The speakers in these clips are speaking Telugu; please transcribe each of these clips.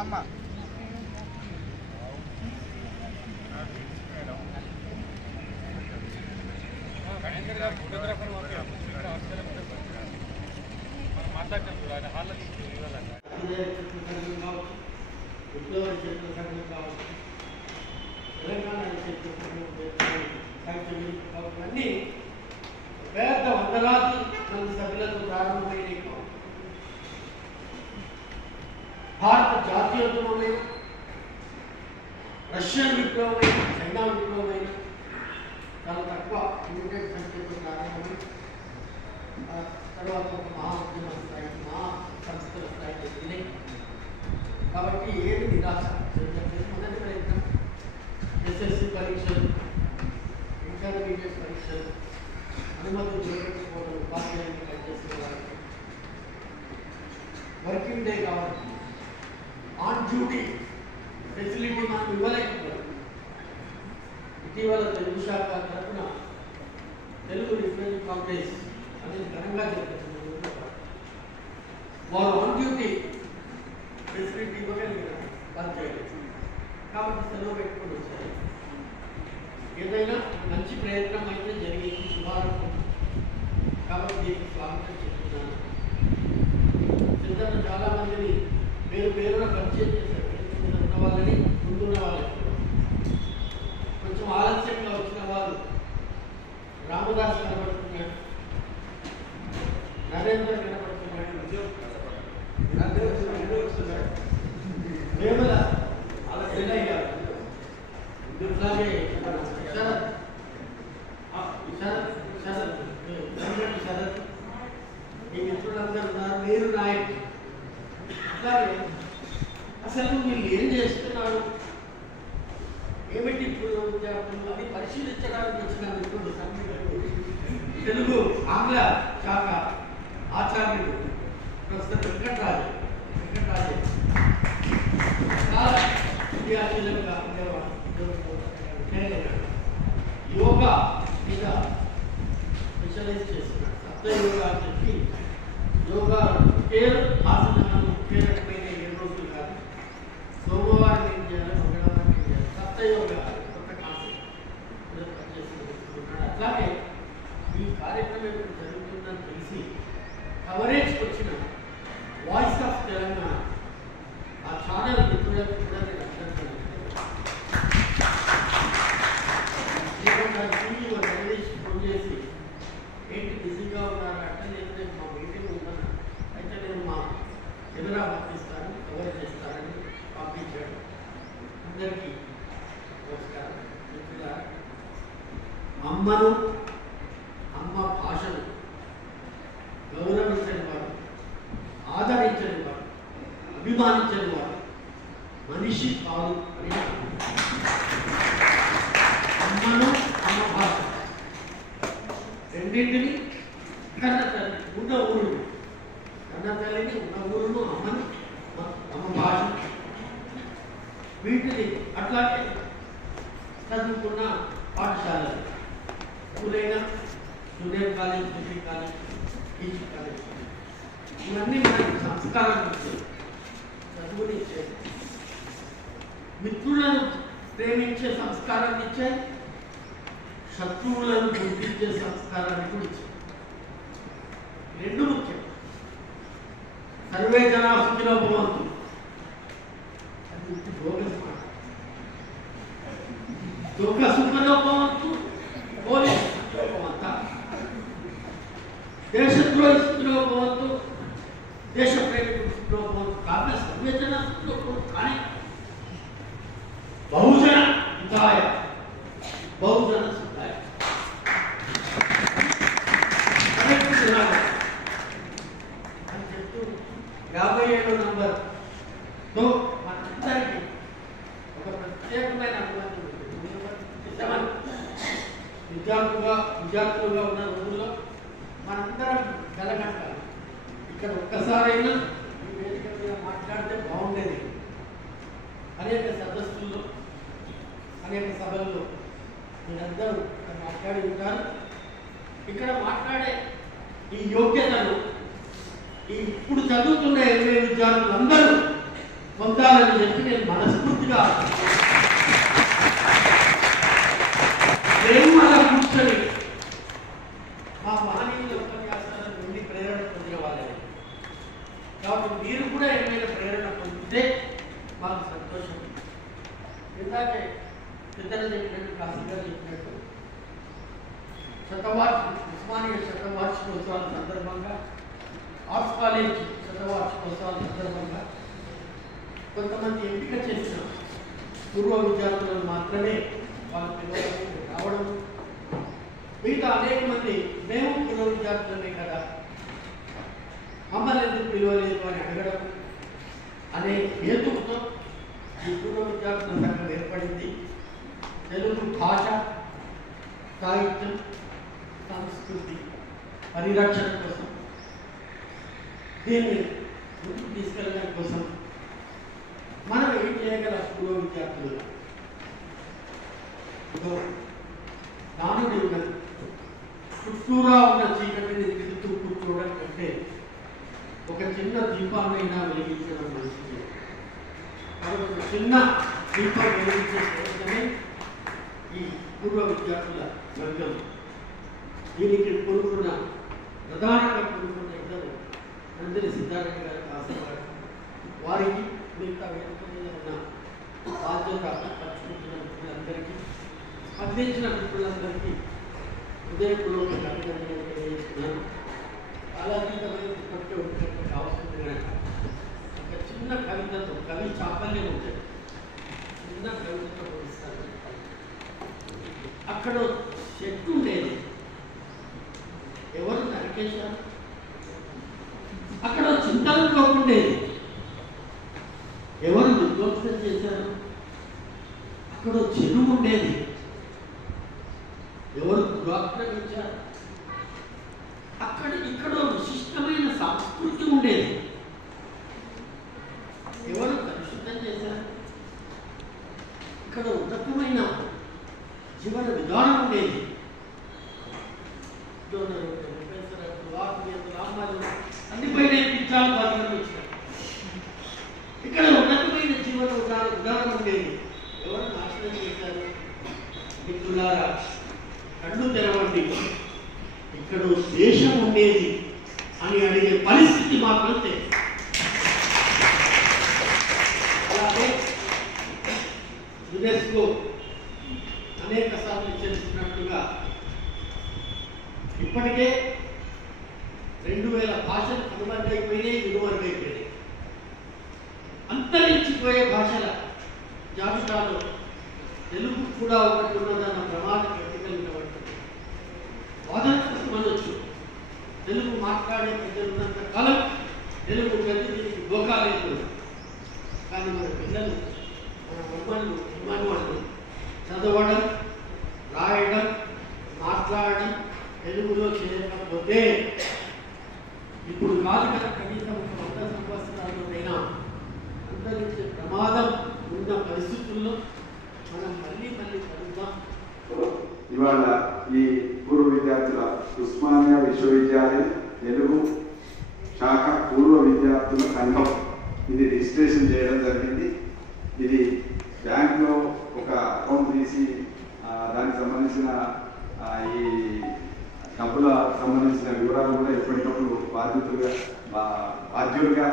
ஆமாம் ఎస్ఎస్సి పరీక్షలు ఇంటర్మీడియట్ పరీక్షలు అనుమతులు చేపట్టుకోవడం ఉపాధ్యాయులు పనిచేసే వారికి వర్కింగ్ డే కావాలి ఆన్ డ్యూటీ ఫెసిలిటీ మనం ఇవ్వలేకపోయాం ఇటీవల తెలుగు శాఖ తరఫున తెలుగు రిఫరెన్స్ కాంగ్రెస్ అనేది ఘనంగా జరుగుతుంది వారు ఆన్ డ్యూటీ ఫెసిలిటీ ఇవ్వగలిగిన ఉపాధ్యాయులు కాబట్టి సెలవు పెట్టుకుని వచ్చారు ఏదైనా మంచి ప్రయత్నం అయితే జరిగింది శుభారంభం కాబట్టి దీనికి స్వాగతం చెప్తున్నాను. సిద్ధంగా చాలా మందిని పేరు పేరున పరిచయం చేశారు. ఉన్న వాళ్ళని ముందున్న వాళ్ళని కొంచెం ఆలస్యంగా వచ్చిన వారు రామదాస్ కనబడుతున్నాడు. నరేంద్ర కనబడుతున్నాడు. వేమల అలా చెన్నై గారు ఇట్లాగే శరత్ ఆ, శరత్ శరత్ వెంకట శరత్ ఈ మిత్రులందరూ ఉన్నారు మీరు నాయక్ అట్లాగే అసలు వీళ్ళు ఏం చేస్తున్నారు ఏమిటి ఇప్పుడు విద్యార్థులు అని పరిశీలించడానికి వచ్చిన మిత్రుడు సభ్యుడు తెలుగు ఆంగ్ల శాఖ ఆచార్యుడు ప్రొఫెసర్ వెంకటరాజు వెంకటరాజు చాలా విద్యార్థులుగా ఉండేవాడు యోగా మీద స్పెషలైజ్ చేస్తున్నాడు సప్త యోగా అని చెప్పి యోగా పేరు ఆసనాలు ఒకే రకమైన ఏడు రోజులు కాదు సోమవారం ఏం చేయాలి మంగళవారం ఏం చేయాలి సప్త యోగా కొత్త కాన్సెప్ట్ పనిచేస్తున్నాడు అట్లాగే ఈ కార్యక్రమం ఇప్పుడు జరుగుతుందని తెలిసి కవరేజ్కి వచ్చిన వాయిస్ ఆఫ్ తెలంగాణ ఆ ఛానల్ మిత్రులకు కూడా నేను అభ్యర్థన టీవీ జగదీష్ ఫోన్ చేసి ఏంటి బిజీగా ఉన్నారు అంటే నేను రేపు మా మీటింగ్ ఉన్నాను అయితే నేను మా కెమెరా పంపిస్తాను కవర్ చేస్తానని పంపించాడు అందరికీ నమస్కారం మిత్రులారా అమ్మను అమ్మ భాషను గౌరవించని వాడు ఆదరించని వాడు అభిమానించని వాడు మనిషి కాదు అని అమ్మను అమ్మ భాష రెండింటిని కన్న తల్లి ఉన్న ఊరు కన్న తల్లిని ఉన్న ఊరును అమ్మని మ- అమ్మ భాష వీటిని అట్లాగే చదువుకున్న పాఠశాలలు. స్కూలైనా junior college degree college PG college. ఇవన్నీ మనకి సంస్కారం ఇచ్చాయి. చదువునిచ్చాయి మిత్రులను ప్రేమించే సంస్కారాన్ని ఇచ్చాయి. శత్రువులను గుర్తించే సంస్కారాన్ని కూడా ఇచ్చాయి. రెండు ముఖ్యం. సర్వే జనా సుఖిలో భవంతు అది ఉత్తి బోగస్ మాట దుఃఖ సుఖలో భవంతు పోలీస్ భవంత దేశద్రోహి స్థితిలో భవంతు దేశ ప్రేమికుల స్థితిలో భవంతు కాకుండా సర్వే జనా స్థితిలో భవంతు కానీ బహుజన హితాయ బహుజన సుఖాయ కరెక్ట్ తినాలి. విద్యార్థులుగా విద్యార్థులుగా ఉన్న రోజుల్లో మనందరం కలగంటాం ఇక్కడ ఒక్కసారైనా ఈ వేదిక మీద మాట్లాడితే బాగుండేది అనేక సదస్సుల్లో అనేక సభల్లో మీరందరూ ఇక్కడ మాట్లాడి ఉంటారు ఇక్కడ మాట్లాడే ఈ యోగ్యతను ఈ ఇప్పుడు చదువుతున్న ఇరవై విద్యార్థులు అందరూ పొందాలని చెప్పి నేను మనస్ఫూర్తిగా నేను అలా కూర్చొని మా మానవీయ ఉపన్యాసాల నుండి ప్రేరణ పొందేవాళ్ళే కాబట్టి మీరు కూడా ఏమైనా ప్రేరణ పొందితే మాకు సంతోషం. ఇందాకే పెద్దలు చెప్పినట్టు కాశీ చెప్పినట్టు శతవార్షి ఉస్మానియా శతవార్షికోత్సవాల సందర్భంగా ఆర్ట్స్ కాలేజ్ శతవార్షికోత్సవాల సందర్భంగా కొంతమంది ఎంపిక చేసిన పూర్వ విద్యార్థులను మాత్రమే వాళ్ళు పిల్లలకు రావడం మిగతా అనేక మంది మేము పూర్వ విద్యార్థులనే కదా మమ్మల్ని ఎందుకు పిలవలేదు అని అడగడం అనే హేతువుతో ఈ పూర్వ విద్యార్థుల సంఘం ఏర్పడింది. తెలుగు భాష సాహిత్యం సంస్కృతి పరిరక్షణ కోసం దీన్ని ముందుకు తీసుకెళ్ళడం కోసం మనం ఏం చేయగల పూర్వ విద్యార్థులు? ఇదో చుట్టూరా ఉన్న చీకటిని ఒక చిన్న దీపాన్నైనా వెలిగించడం మంచిది కాబట్టి ఒక చిన్న దీపం వెలిగించే ప్రయత్నమే ఈ పూర్వ విద్యార్థుల వర్గం దీనికి కొనుక్కున్న ప్రధానంగా కొనుక్కున్న ఇద్దరు అందరి సిద్ధారెడ్డి గారు కాసేవారు వారికి మిగతా వేదిక మీద ఉన్న బాధ్యత పంచుకుంటున్న మిత్రులందరికీ స్పందించిన మిత్రులందరికీ హృదయపూర్వక అభినందనలు తెలియజేస్తున్నాను. కాలాతీతమైన ఇప్పటికే ఉంటున్నట్టు కావాల్సింది కనుక ఒక చిన్న కవితతో కవి చాపల్యం ఉంటుంది చిన్న కవితతో ముగిస్తాను అక్కడ చెట్టు ఉండేది. ఎవరు నరికేశారు అక్కడ చింతలు ఉండేది. ఎవరు విధ్వంసం చేశారు? అక్కడ చెరువు ఉండేది. ఎవరు దురాక్రమించారు అక్కడ ఇక్కడ విశిష్టమైన సంస్కృతి ఉండేది ఎవరు కలుషితం చేశారు ఇక్కడ ఉన్నతమైన జీవన విధానం ఉండేది డోనర్ ప్రొఫెసర్ ఆత్మీయతలు అమ్మాయిలు అన్ని పైన పిచ్చాలు బాధ్యతలు ఇచ్చారు ఇక్కడ ఉన్నతమైన జీవన విధానం విధానం ఉండేది ఎవరు నాశనం చేశారు మిత్రులారా కళ్ళు తెరవండి ఇక్కడ దేశం ఉండేది అని అడిగే పరిస్థితి మాత్రం లేదు అలాగే యునెస్కో అనేక సార్లు చెప్తున్నట్టుగా ఇప్పటికే రెండు వేల భాషలు కనుమరుగైపోయినాయి విలువరుగైపోయినాయి అంతరించిపోయే భాషల జాబితాలో తెలుగు కూడా ఒకటి ఉన్నదన్న ప్రమాదం కలిగినటువంటి వాదన మనొచ్చు తెలుగు మాట్లాడే ప్రజలున్నంత కాలం తెలుగు ప్రతినిధికి దీనికి గోకాలేదు కానీ మన పిల్లలు మన అమ్మలు అమ్మాయిలు చదవడం రాయడం మాట్లాడడం తెలుగులో చేయకపోతే ఇప్పుడు కాదు కనీసం వంద సంవత్సరాలైనా అంతరించే ప్రమాదం ఉన్న పరిస్థితుల్లో మనం మళ్ళీ మళ్ళీ కలుద్దాం. ఇవాళ ఈ పూర్వ విద్యార్థుల ఉస్మానియా విశ్వవిద్యాలయం తెలుగు శాఖ పూర్వ విద్యార్థుల సంఘం ఇది రిజిస్ట్రేషన్ చేయడం జరిగింది. ఇది బ్యాంక్లో ఒక అకౌంట్ తీసి దానికి సంబంధించిన కూడా ఎప్పటికప్పుడు బాధ్యతలుగా మా బాధ్యులుగా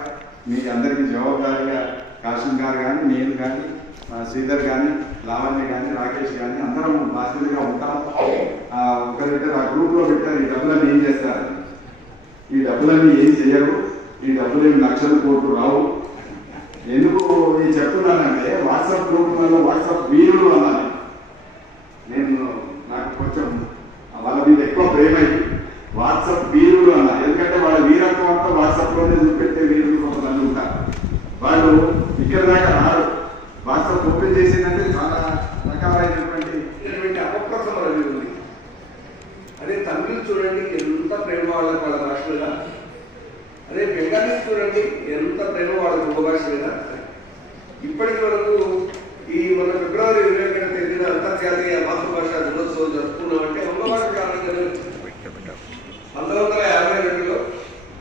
మీ అందరికీ జవాబుదారిగా కాశం గారు కానీ నేను కానీ శ్రీధర్ కానీ లావణ్య కానీ రాకేష్ కానీ అందరం బాధ్యతగా ఉంటాం. ఆ, ఒకరిద్దరు ఆ గ్రూప్లో పెట్టారు ఈ డబ్బులన్నీ ఏం చేస్తారు? ఈ డబ్బులన్నీ ఏం చేయరు. ఈ డబ్బులు ఏమి లక్షల కోట్లు రావు. ఎందుకు నేను చెప్తున్నానంటే వాట్సాప్ గ్రూప్ వల్ల వాట్సాప్ వీరులు అన్నాను నేను నాకు కొంచెం వాళ్ళ మీద ఎక్కువ ప్రేమ అయింది. వాట్సాప్ వీరుడు అన్న. ఎందుకంటే వాళ్ళ వీరత్వం అంతా వాట్సాప్లోనే చూపెట్టే వీరుడు కొంతమంది ఉంటారు. వాళ్ళు ఇక్కడ దాకా రారు. వాట్సాప్ ఓపెన్ చేసిందంటే చాలా రకాలైనటువంటి ఇటువంటి అపప్రసరం అది ఉంది చూడండి ఎంత ప్రేమ వాళ్ళకి వాళ్ళ భాష మీద అదే బెంగాలీస్ చూడండి ఎంత ప్రేమ వాళ్ళకి ఉప భాష మీద ఇప్పటికి వరకు ఈ మన ఫిబ్రవరి ఇరవై ఒకటి తేదీన అంతర్జాతీయ మాతృభాష దినోత్సవం జరుపుకున్నామంటే వంద భాష కారణంగానే పంతొమ్మిది వందల యాభై రెండులో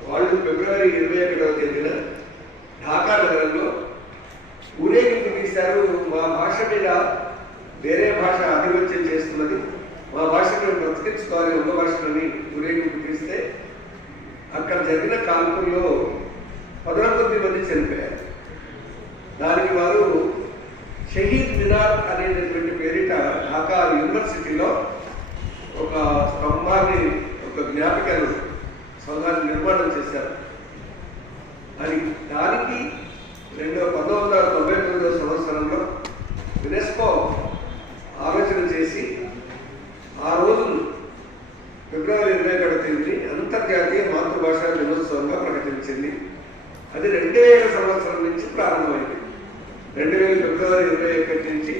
వాళ్ళు ఫిబ్రవరి ఇరవై ఒకటవ తేదీన ఢాకా నగరంలో ఊరేగింపు తీశారు మా భాష మీద వేరే భాష ఆధిపత్యం చేస్తున్నది మా భాషను బ్రతికించుకోవాలి ఉన్న భాషలని ఊరేగింపు తీస్తే అక్కడ జరిగిన కాల్పుల్లో పదకొండు మంది చనిపోయారు దానికి వారు షహీద్ మినార్ అనేటటువంటి పేరిట ఢాకా యూనివర్సిటీలో ఒక స్తంభాన్ని ఒక జ్ఞాపికను సంఘాన్ని నిర్మాణం చేశారు అది దానికి రెండు పంతొమ్మిది వందల తొంభై తొమ్మిదవ సంవత్సరంలో యునెస్కో ఆలోచన చేసి ఆ రోజును ఫిబ్రవరి ఇరవై ఒకటి తేదీని అంతర్జాతీయ మాతృభాష దినోత్సవంగా ప్రకటించింది అది రెండు వేల సంవత్సరం నుంచి ప్రారంభమైంది రెండు వేల ఫిబ్రవరి ఇరవై ఒకటి నుంచి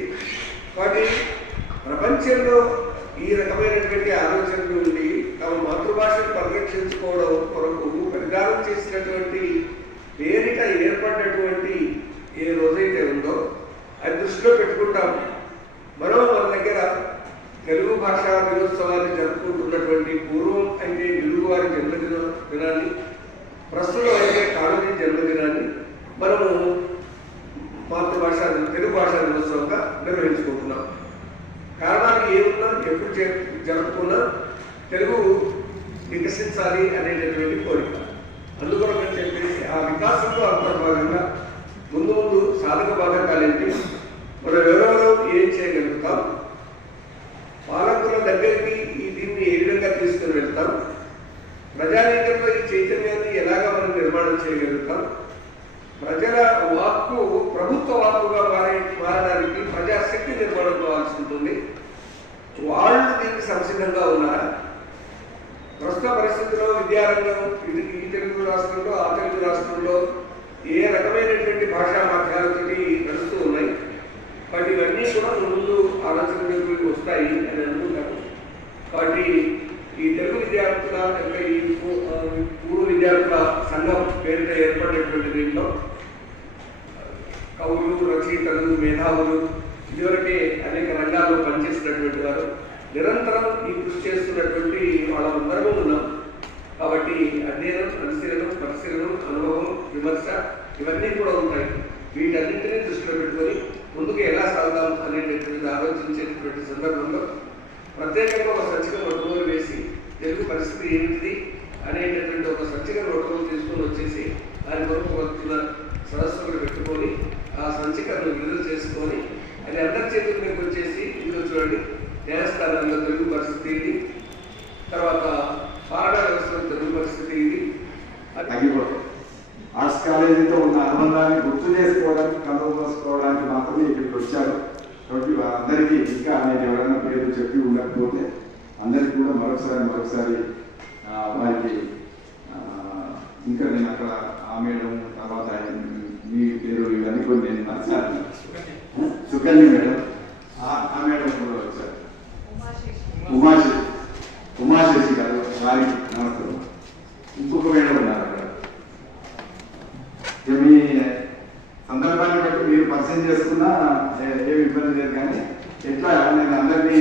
వాటి ప్రపంచంలో ఈ రకమైనటువంటి ఆలోచనలు ఉండి తమ మాతృభాషను పరిరక్షించుకోవడం కొరకు పరిధానం చేసినటువంటి పేరిట ఏర్పడినటువంటి ఏ రోజైతే ఉందో అది దృష్టిలో పెట్టుకుంటాం మనం మన దగ్గర తెలుగు భాషా దినోత్సవాన్ని జరుపుకుంటున్నటువంటి పూర్వం అయితే తెలుగు వారి జన్మదిన దినాన్ని ప్రస్తుతం అయితే కాళోజీ జన్మదినాన్ని మనము మాతృభాష తెలుగు భాషా దినోత్సవంగా నిర్వహించుకుంటున్నాం కారణాలు ఏమున్నా ఎప్పుడు జ- జరుపుకున్నా తెలుగు వికసించాలి అనేటటువంటి కోరిక. అందుకొరకని చెప్పేసి ఆ వికాసంలో అంతర్భాగంగా ముందు ముందు సాధక బాధకాలేంటి మనం ఎవరెవరో ఏం చేయగలుగుతాం పాలకుల దగ్గరికి ఈ దీన్ని ఏ విధంగా తీసుకుని వెళ్తాం ప్రజానీకంలో ఈ చైతన్యాన్ని ఎలాగా మనం నిర్మాణం చేయగలుగుతాం? ప్రజల వాక్కు ప్రభుత్వ వాక్కుగా మారే మారడానికి ప్రజాశక్తి నిర్మాణం కావాల్సి ఉంటుంది. వాళ్ళు దీనికి సంసిద్ధంగా ఉన్నారా? ప్రస్తుత పరిస్థితుల్లో విద్యారంగం ఇది ఈ తెలుగు రాష్ట్రంలో ఆ తెలుగు రాష్ట్రంలో ఏ రకమైనటువంటి భాషా మాధ్యాలతోటి నడుస్తూ ఉన్నాయి? కాబట్టి ఇవన్నీ కూడా ముందు ఆలోచనలోకి వస్తాయి అని అనుకుంటాను. కాబట్టి ఈ తెలుగు విద్యార్థుల యొక్క ఈ పూర్వ విద్యార్థుల సంఘం పేరిట ఏర్పడినటువంటి దీంట్లో కవులు రచయితలు మేధావులు ఇదివరకే అనేక రంగాల్లో పనిచేసినటువంటి వారు నిరంతరం ఈ కృషి చేస్తున్నటువంటి వాళ్ళందరూ ఉన్నాం. కాబట్టి అధ్యయనం పరిశీలనం పరిశీలనం అనుభవం విమర్శ ఇవన్నీ కూడా ఉంటాయి. వీటన్నింటినీ దృష్టిలో పెట్టుకొని ముందుకు ఎలా సాగుదాం అనేటటువంటి ఆలోచించేటటువంటి సందర్భంలో ప్రత్యేకంగా ఒక సంచిక నోటులు వేసి తెలుగు పరిస్థితి ఏమిటిది అనేటటువంటి ఒక సంచిక నోటులు తీసుకొని వచ్చేసి దాని కొరకు వచ్చిన సదస్సులు పెట్టుకొని ఆ సంచికను విడుదల చేసుకొని అది అందరి చేతుల మీదకి వచ్చేసి ఇందులో చూడండి. న్యాయస్థానాల్లో తెలుగు పరిస్థితి ఇది. తర్వాత పాలనా వ్యవస్థలో తెలుగు పరిస్థితి ఇది. అది తగ్గిపోతాయి ఆర్ట్స్ కాలేజీతో ఉన్న అనుబంధాన్ని గుర్తు చేసుకోవడానికి కనుగోసుకోవడానికి మాత్రమే ఇక్కడికి వచ్చారు. కాబట్టి వారందరికీ ఇంకా నేను ఎవరైనా పేరు చెప్పి ఉండకపోతే అందరికీ కూడా మరొకసారి మరొకసారి ఆ, వారికి ఇంకా నేను అక్కడ ఆ మేడం తర్వాత మీ పేరు ఇవన్నీ కొన్ని నేను మర్చాను సుకన్య. మేడం ఆ- ఆ మేడం కూడా వచ్చారు ఉమాశేషి ఉమాశేషి గారు వారికి నమస్కారం ఇంకొక మేడం ఉన్నారు అక్కడ ఇక మీ సందర్భాన్ని బట్టి మీరు పరిచయం చేసుకున్నా ఏ- ఏమి ఇబ్బంది లేదు కానీ ఎట్లా నేను అందరినీ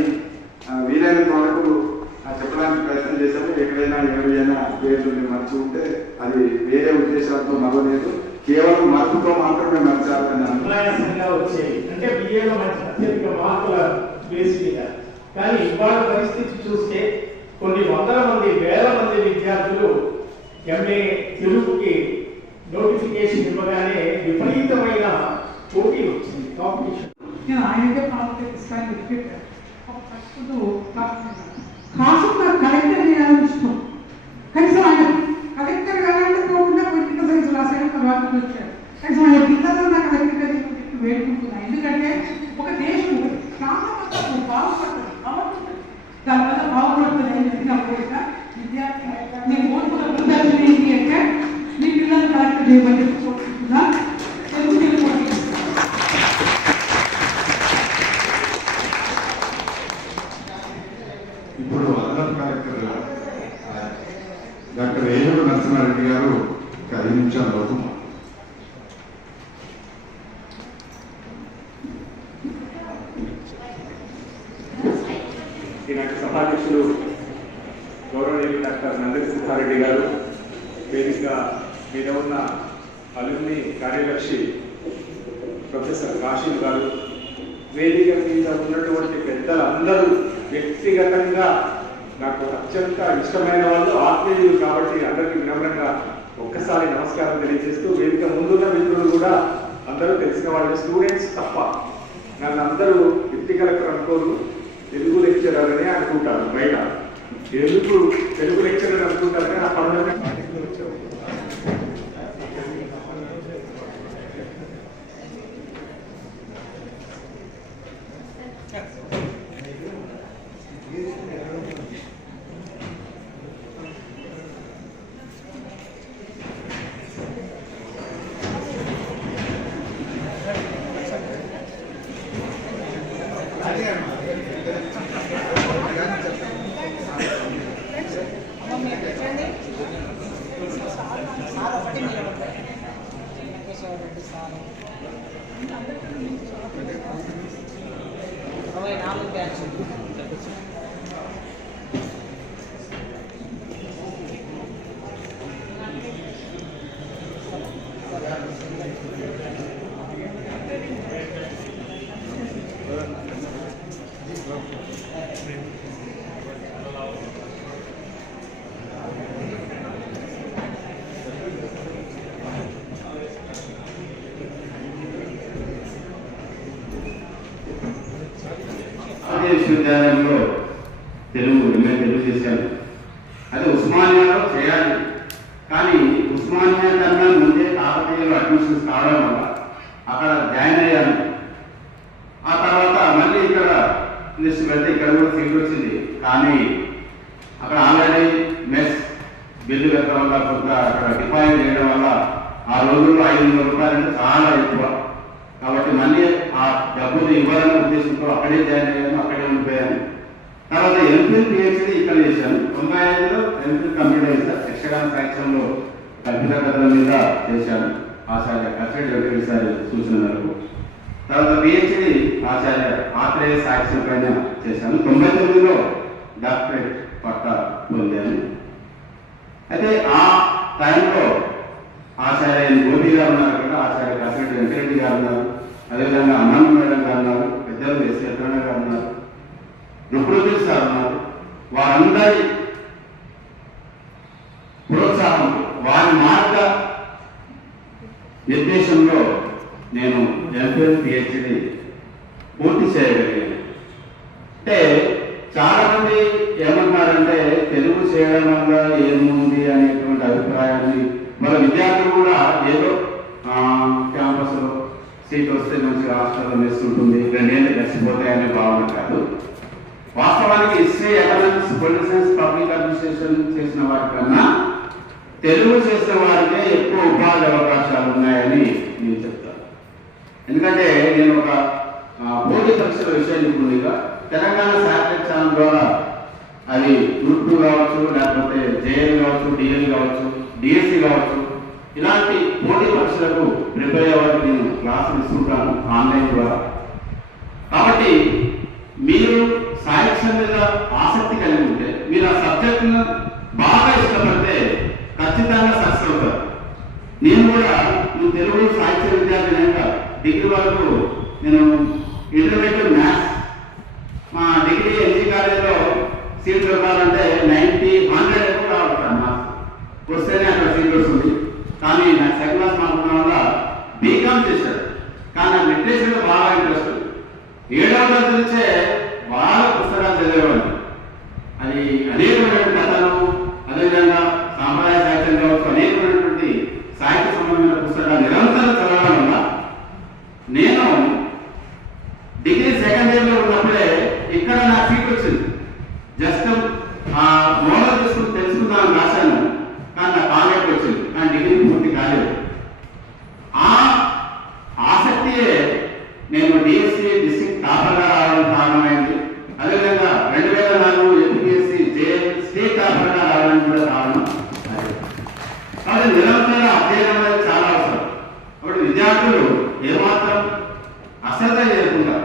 ఆ, వీలైనంత వరకు ఆ, చెప్పడానికి ప్రయత్నం చేశాను ఎక్కడైనా ఎవరైనా పేర్లు నేను మర్చి ఉంటే అది వేరే ఉద్దేశాలతో మరవలేదు కేవలం మార్పుతో మాత్రమే మర్చాలని అనుకున్నాను అనాయాసంగా వచ్చేవి అంటే బిఏలో మంచి అత్యధిక మార్కుల బేస్ మీద కానీ ఇవాళ పరిస్థితి చూస్తే కొన్ని వందల మంది వేల మంది విద్యార్థులు ఎంఏ తెలుగుకి నోటిఫికేషన్ ఇవ్వగానే విపరీతమైన పోటీ వచ్చింది కాంపిటీషన్ నేను ఆయనకే ప్రాముఖ్యత ఇస్తాను చెప్పి ఒక ఫస్ట్ కాసు నాకు కలెక్టర్ చేయాలని ఇష్టం కనీసం ఆయన కలెక్టర్ కావాలంటే పోకుండా పొలిటికల్ సైన్స్ రాసాడు తర్వాత వచ్చాడు కనీసం ఆయన పిల్లలు నా కలెక్టర్ వేడుకుంటున్నా ఎందుకంటే ఒక దేశం ఒకటి చాలా బాగుపడుతుంది బాగుపడుతుంది దానివల్ల బాగుపడుతుంది అని చెప్పినప్పుడు కూడా విద్యార్థి నేను కోరుకున్న ప్రదర్శన ఏంటి అంటే మీ పిల్లలు కలెక్టర్ చేయమని చెప్పి కోరుకుంటున్నా తెలుగు తెలుగు ఇప్పుడు అదనపు కలెక్టర్ నరసింహారెడ్డి గారు ఒక ఐదు నిమిషాల వరకు ఈనాటి సభాధ్యక్షులు గౌరవనీయులు డాక్టర్ నందరి సిద్ధారెడ్డి గారు వేదికగా మీద ఉన్న అలుమ్ని కార్యదర్శి ప్రొఫెసర్ కాశీల్ గారు వేదిక మీద ఉన్నటువంటి పెద్దలందరూ వ్యక్తిగతంగా నాకు అత్యంత ఇష్టమైన వాళ్ళు ఆత్మీయులు కాబట్టి అందరికీ వినమ్రంగా ఒక్కసారి నమస్కారం తెలియజేస్తూ వేదిక ముందున్న మిత్రులు కూడా అందరూ తెలిసిన వాళ్ళు. స్టూడెంట్స్ తప్ప నన్ను అందరూ డిప్టీ కలెక్టర్ అనుకోరు తెలుగు లెక్చరర్ అని అనుకుంటారు బయట ఎందుకు తెలుగు లెక్చరర్ అనుకుంటారు? కానీ ఆ పనులన్నీ battle catching. Batch Telugu MA Telugu చేశాను. అది ఉస్మానియాలో చేయాలి. కానీ ఉస్మానియా కన్నా ముందే కాకతీయలో అడ్మిషన్స్ కావడం వల్ల అక్కడ జాయిన్ అయ్యాను. ఆ తర్వాత మళ్ళీ ఇక్కడ లిస్ట్ పెడితే ఇక్కడ కూడా సీట్ వచ్చింది. కానీ అక్కడ ఆల్రెడీ మెస్ బిల్లు కట్టడం వల్ల కొంత అక్కడ డిపాజిట్ చేయడం వల్ల ఆ రోజుల్లో ఐదు వందల రూపాయలు అంటే చాలా ఎక్కువ. కాబట్టి మళ్ళీ ఆ డబ్బులు ఇవ్వాలనే ఉద్దేశంతో అక్కడే జాయిన్ అయ్యాను. అక్కడే చేశాను. తర్వాత ఎంఫిల్ పిహెచ్డి ఇక్కడ చేశాను. తొంభై ఐదులో ఎంఫిల్ కంప్లీట్ అయింది సార్. యక్షగాన సాహిత్యంలో కల్పిత కథల మీద చేశాను. ఆచార్య కచ్చడి సార్ సూచన మేరకు. తర్వాత పిహెచ్డి ఆచార్య ఆత్రేయ సాహిత్యం పైన చేశాను. తొంభై తొమ్మిదిలో డాక్టరేట్ పట్ట పొందాను. అయితే ఆ టైంలో ఆచార్య గోపి గారు ఉన్నారు కదా ఆచార్య కసిరెడ్డి వెంకరెడ్డి గారు ఉన్నారు. అదేవిధంగా అన్నం మేడం గారు ఉన్నారు. పెద్దలు ఎస్ ఎత్రణ గారు ఉన్నారు. రుక్రుద్ది సార్ వారందరి ప్రోత్సాహం వారి మార్గ నిర్దేశంలో నేను ఎంపీఎల్ పిహెచ్డి పూర్తి చేయగలిగాను. అంటే చాలా మంది ఏమంటున్నారంటే తెలుగు చేయడం వల్ల ఏముంది? అనేటువంటి అభిప్రాయాన్ని మన విద్యార్థులు కూడా ఏదో క్యాంపస్లో సీట్ వస్తే మంచిగా హాస్టల్లో మెస్ ఉంటుంది రెండేళ్ళు కలిసిపోతాయనే భావన కాదు. ఎకనామిక్స్ పబ్లిక్ అడ్మినిస్ట్రేషన్ చేసిన వారికన్నా తెలుగు చేసిన వారికే ఎక్కువ ఉపాధి అవకాశాలు ఉన్నాయని నేను చెప్తాను. ఎందుకంటే నేను ఒక పోటీ పరీక్షల విషయం నిపుణుడిగా తెలంగాణ శాటిలైట్ ఛానల్ ద్వారా అది గ్రూప్ టూ కావచ్చు లేకపోతే జేఎల్ కావచ్చు డిఎల్ కావచ్చు డిఎస్సి కావచ్చు ఇలాంటి పోటీ పరీక్షలకు ప్రిపేర్ అవ్వడానికి నేను క్లాసులు ఇస్తుంటాను ఆన్లైన్ ద్వారా. కాబట్టి మీరు సాహిత్యం మీద ఆసక్తి కలిగి ఉంటే మీరు ఆ సబ్జెక్టును బాగా ఇష్టపడితే ఖచ్చితంగా సక్సెస్ అవుతారు. నేను కూడా ఈ తెలుగు సాహిత్య విద్యార్థి డిగ్రీ వరకు నేను ఇంటర్మీడియట్ మ్యాథ్స్ మా డిగ్రీ ఎన్జీ కాలేజీలో సీట్ ఇవ్వాలంటే నైన్టీ హండ్రెడ్ ఎక్కువ రావాలి మ్యాథ్స్ వస్తేనే అక్కడ సీట్ వస్తుంది. కానీ నా సెకండ్ క్లాస్ మాకున్న వల్ల బీకామ్ చేశారు. కానీ నాకు లిటరేచర్లో బాగా ఇంట్రెస్ట్ ఏడాది ఏడవ తరగతి నుంచే బాగా పుస్తకాలు చదివేవాళ్ళు అది అనేకమైన కథలు అదేవిధంగా సాంప్రదాయ సాహిత్యం కావచ్చు అనేకమైనటువంటి సాహిత్య సంబంధమైన పుస్తకాలు నిరంతరం చదవడం వల్ల నేను డిగ్రీ సెకండ్ ఇయర్లో ఉన్నప్పుడే ఇక్కడ నా సీట్ వచ్చింది జస్ట్ ఆ మోడల్ తీసుకుని తెలుసుకుందామని రాశాను కానీ నా కాంటాక్ట్ వచ్చింది కానీ డిగ్రీ పూర్తి కాలేదు ఆ ఆసక్తియే నేను డిఎస్సి డిస్ట్రిక్ట్ టాపర్గా రావడం కారణమైంది అదేవిధంగా రెండు వేల అధ్యయనం అనేది చాలా అవసరం కాబట్టి విద్యార్థులు ఏమాత్రం అశ్రద్ధ చేయకుండా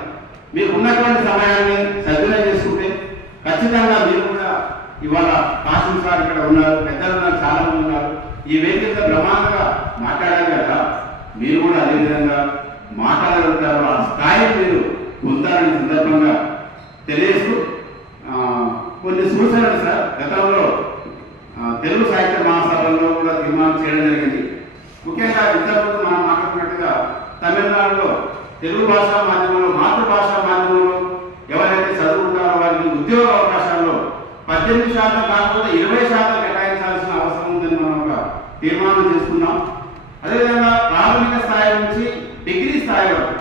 మీకు ఉన్నటువంటి సమయాన్ని సద్వినియోగం చేసుకుంటే ఖచ్చితంగా మీరు కూడా ఇవాళ కాశం సార్ ఇక్కడ ఉన్నారు పెద్దలు ఉన్నారు చాలా మంది ఉన్నారు ఈ వేదిక బ్రహ్మాండంగా మాట్లాడారు కదా మీరు కూడా అదే విధంగా మాట్లాడగలుగుతారు ఆ స్థాయిని మీరు పొందాలని సందర్భంగా తెలియజేస్తూ ఆ, కొన్ని సూచనలు సార్ గతంలో ఆ, తెలుగు సాహిత్య మహాసభల్లో కూడా తీర్మానం చేయడం జరిగింది. ముఖ్యంగా ఇంతకుముందు మనం మాట్లాడుతున్నట్టుగా తమిళనాడులో తెలుగు భాషా మాధ్యమంలో మాతృభాషా మాధ్యమంలో ఎవరైతే చదువుకుంటారో వారికి ఉద్యోగ అవకాశాల్లో పద్దెనిమిది శాతం కాకపోతే ఇరవై శాతం కేటాయించాల్సిన అవసరం ఉందని మనం ఒక తీర్మానం చేసుకున్నాం. అదేవిధంగా ప్రాథమిక స్థాయి నుంచి డిగ్రీ స్థాయి వరకు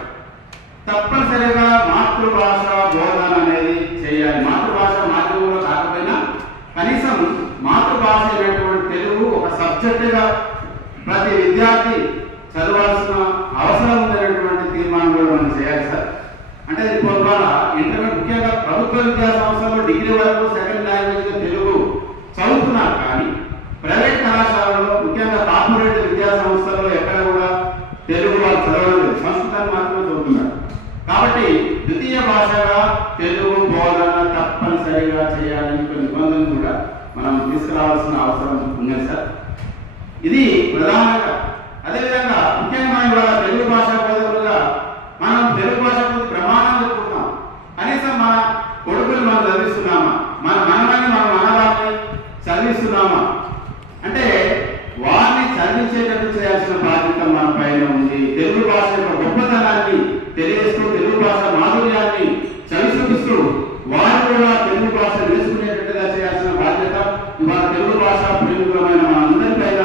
తప్పనిసరిగా మాతృభాష బోధన అనేది చేయాలి. మాతృభాష మాధ్యమంలో కాకపోయినా కనీసం మాతృభాష అయినటువంటి తెలుగు ఒక సబ్జెక్టుగా ప్రతి విద్యార్థి చదవాల్సిన అవసరం ఉందనేటువంటి తీర్మానం కూడా మనం చేయాలి సార్. అంటే ఇది పొద్దున ఇంటర్మీడియట్ ముఖ్యంగా ప్రభుత్వ విద్యా సంస్థల్లో డిగ్రీ వరకు సెకండ్ లాంగ్వేజ్గా తెలుగు చదువుతున్నారు కానీ ప్రైవేట్ కళాశాలలో ముఖ్యంగా కార్పొరేట్ విద్యా సంస్థల్లో ఎక్కడ కూడా తెలుగు వాళ్ళు చదవడం లేదు. సంస్కృతాన్ని మాత్రమే చదువుతున్నారు. కాబట్టి ద్వితీయ భాషగా తెలుగు బోధన తప్పనిసరిగా చేయాలని కొన్ని నిబంధనలు కూడా మనం తీసుకురావాల్సిన అవసరం ఉన్నది సార్. ఇది ప్రధానంగా అదేవిధంగా ముఖ్యంగా మనం ఇవాళ తెలుగు భాష బోధకులుగా మనం తెలుగు భాష గురించి ప్రమాణం చెప్పుకున్నాం. కనీసం మన కొడుకులు మనం చదివిస్తున్నామా? మన మనవాన్ని మన మనవాళ్ళని చదివిస్తున్నామా? అంటే వారిని చదివించేటట్టు చేయాల్సిన బాధ్యత మన పైన ఉంది. తెలుగు భాష యొక్క గొప్పతనాన్ని తెలియజేస్తూ తెలుగు భాష మాధుర్యాన్ని చవి చూపిస్తూ వారు కూడా తెలుగు భాష నేర్చుకునేటట్టుగా చేయాల్సిన బాధ్యత ఇవాళ తెలుగు భాష ప్రేమికులమైన మన అందరి పైన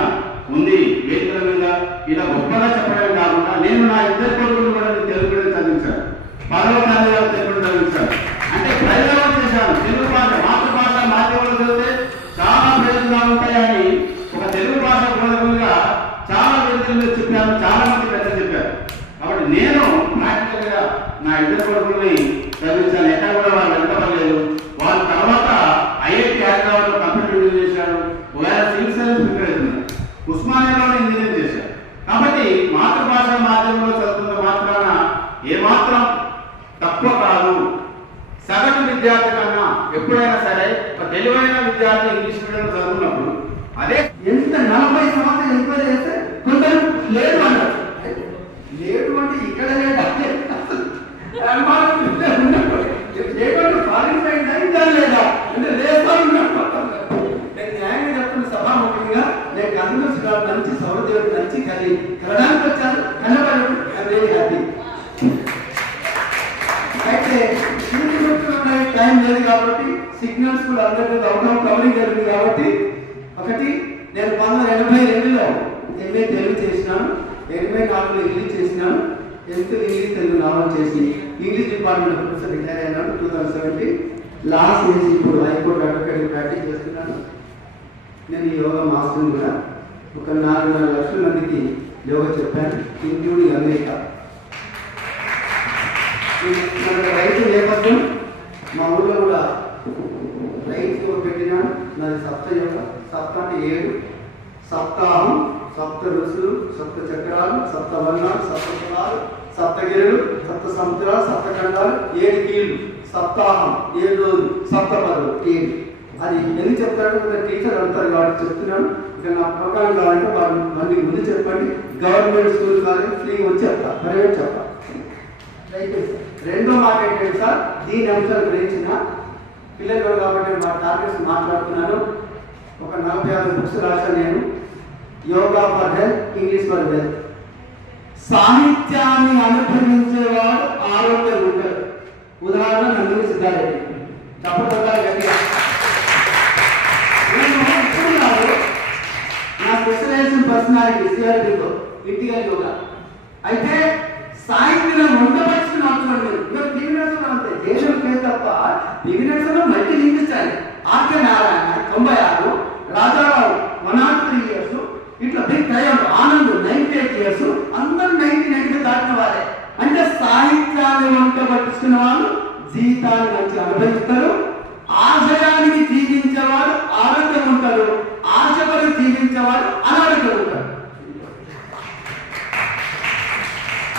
ఉంది వేదికల మీద ఇలా గొప్పగా చెప్పడమే కాకుండా నేను నా ఇద్దరు కొడుకులు కూడా నేను తెలుగు కూడా చదివించాను పదవ తరగతి వరకు తెలుగు చదివించాను అంటే ప్రయోగం చేశాను తెలుగు భాష మాతృభాష మాధ్యమంలో చదివితే చాలా ప్రయోజనాలు ఉంటాయని ఒక తెలుగు భాష బోధకులుగా చాలా వ్యక్తుల మీద చెప్పాను చాలా మంది పెద్దలు చెప్పారు కాబట్టి నేను ప్రాక్టికల్గా నా ఇద్దరు కొడుకుల్ని చదివించాను ఎక్కడ కూడా వాళ్ళు వెంటపడలేదు వాళ్ళ తర్వాత ఐఐటి హైదరాబాద్ కంప్యూటర్ ఇంజనీర్ చేశాడు ఒకవేళ సివిల్ సర్వీస్ ప్రిపేర్ అవుతున్నారు ఉస్మానియాలో ఇంజనీర్ చేశారు కాబట్టి మాతృభాష మాధ్యమంలో చదువుతున్న మాత్రాన ఏమాత్రం తక్కువ కాదు సగటు విద్యార్థి కన్నా ఎప్పుడైనా సరే ఒక తెలివైన విద్యార్థి ఇంగ్లీష్ మీడియం చదువున్నప్పుడు అదే ఎంత నలభై సంవత్సరాలు ఎంక్వైరీ చేస్తే కొందరు లేదు అన్నారు లేడు అంటే ఇక్కడ లేడు అనుమానం ఉంటే ఉన్నట్టు. లేకుంటే ఫారిన్ సైడ్ అయిందా లేదా అంటే లేస్తా ఉన్నట్టు నేను న్యాయంగా చెప్తున్న సభాముఖంగా నేను కన్నుస్ మంచి సౌరదేవుడు మంచి కలి కలడానికి వచ్చాను కన్నబడి వెరీ హ్యాపీ అయితే చిన్న చుట్టూ టైం లేదు కాబట్టి సిగ్నల్స్ కూడా అందరికీ అవుట్ ఆఫ్ కవరింగ్ జరిగింది కాబట్టి ఒకటి నేను పంతొమ్మిది ఎనభై రెండులో ఎంఏ తెలుగు చేసినాను ఎనభై నాలుగులో ఇంగ్లీష్ చేసినాను టెన్త్ ఇంగ్లీష్ తెలుగు నావల్ చేసి ఇంగ్లీష్ డిపార్ట్మెంట్ ప్రొఫెసర్ రిటైర్ అయినాను టూ థౌసండ్ సెవెంటీన్ లాస్ట్ చేసి ఇప్పుడు హైకోర్టు అడ్వకేట్ ప్రాక్టీస్ చేస్తున్నాను. నేను యోగా మాస్టర్ని కూడా ఒక నాలుగున్నర లక్షల మందికి యోగా చెప్పాను ఇంక్లూడింగ్ అమెరికా. మన రైతు నేపథ్యం మా ఊళ్ళో కూడా రైతు పెట్టిన నాది సప్త యోగ సప్త అంటే ఏడు. సప్తాహం సప్త ఋషులు సప్త చక్రాలు సప్త వర్ణాలు సప్త కులాలు సప్తగిరులు సప్త సముద్రాలు సప్త ఖండాలు ఏడు కీళ్ళు. సప్తాహం ఏడు రోజులు. సప్త పదవులు. ఏడు. అది ఎందుకు చెప్తాడు? టీచర్ అంటారు కాబట్టి చెప్తున్నాను. ఇక నా ప్రోగ్రామ్ కావాలంటే వాళ్ళు మళ్ళీ ముందు చెప్పండి. గవర్నమెంట్ స్కూల్ కాలేజ్ ఫ్రీ వచ్చి చెప్తా. ప్రైవేట్ చెప్తా రైట్ రెండో మాట ఏంటంటే సార్ దీని అంశాలు గ్రహించిన పిల్లలు కాబట్టి మా టార్గెట్స్ మాట్లాడుతున్నాను. ఒక నలభై ఆరు బుక్స్ రాశాను నేను. Yoga for health English for health. సాహిత్యాన్ని అనుభవించేవాడు ఆరోగ్యం ఉంటారు ఉదాహరణ నందిని సిద్ధారెడ్డి. తప్పకుండా గట్టిగా నా స్పెషలైజేషన్ పర్సనాలిటీ సిఆర్టీతో ఇంటికల్ యోగా. అయితే సాయంత్రం ఉండవలసిన అవసరం లేదు. మీరు బిగినర్స్ అంతే దేశం పేరు తప్ప బిగినర్స్ మల్టీ నిందించాలి ఆర్కే నారాయణ తొంభై ఆరు రాజారావు వన్ త్రీ ఇయర్స్ ఇట్లా big time Anand ninety eight years అందరూ నైన్టీ నైన్టీ దాటిన వారే. అంటే సాహిత్యాన్ని వంట పట్టించుకున్న వాళ్ళు జీవితాన్ని మంచి అనుభవిస్తారు. ఆశయానికి జీవించేవాడు ఆరోగ్యం ఉంటారు ఆశపడి జీవించేవాడు అనారోగ్యం.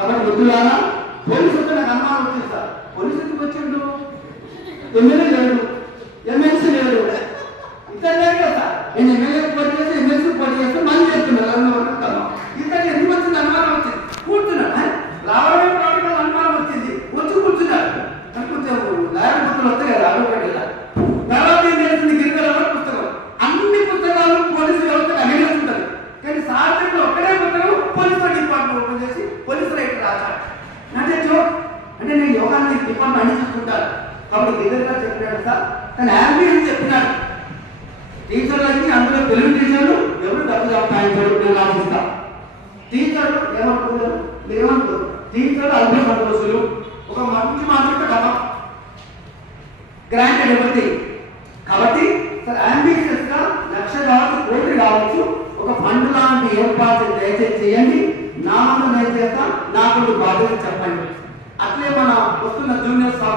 మాట్లాడుతున్నా కాబట్టి మిత్రులారా పోలీసులతో నాకు అనుమానం వచ్చింది సార్. పోలీసు ఎందుకు వచ్చిండు? ఎమ్మెల్యే లేడు. ఎమ్మెల్సీ లేడు. ఇతను లేదు కదా నేను ఎమ్మెల్యే పోటీ చేస్తే ఎమ్మెల్సీ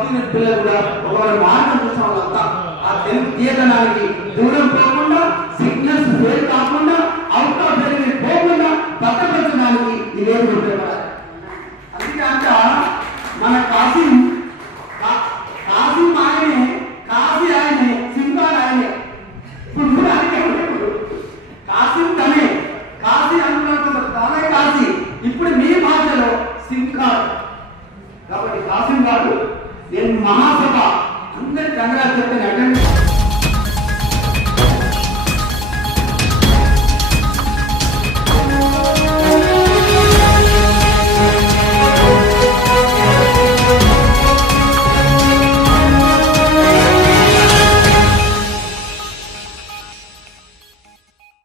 పక్కన పిల్లలు కూడా ఒక మార్గం చూసిన వాళ్ళంతా ఆ తెలుగు తీయదనానికి దూరం పోకుండా సిగ్నల్స్ ఫెయిల్ కాకుండా అవుట్ ఆఫ్ డెలివరీ పోకుండా పక్కపరచడానికి ఇవేమి ఉంటాయి అందుకే అంట మన కాశీ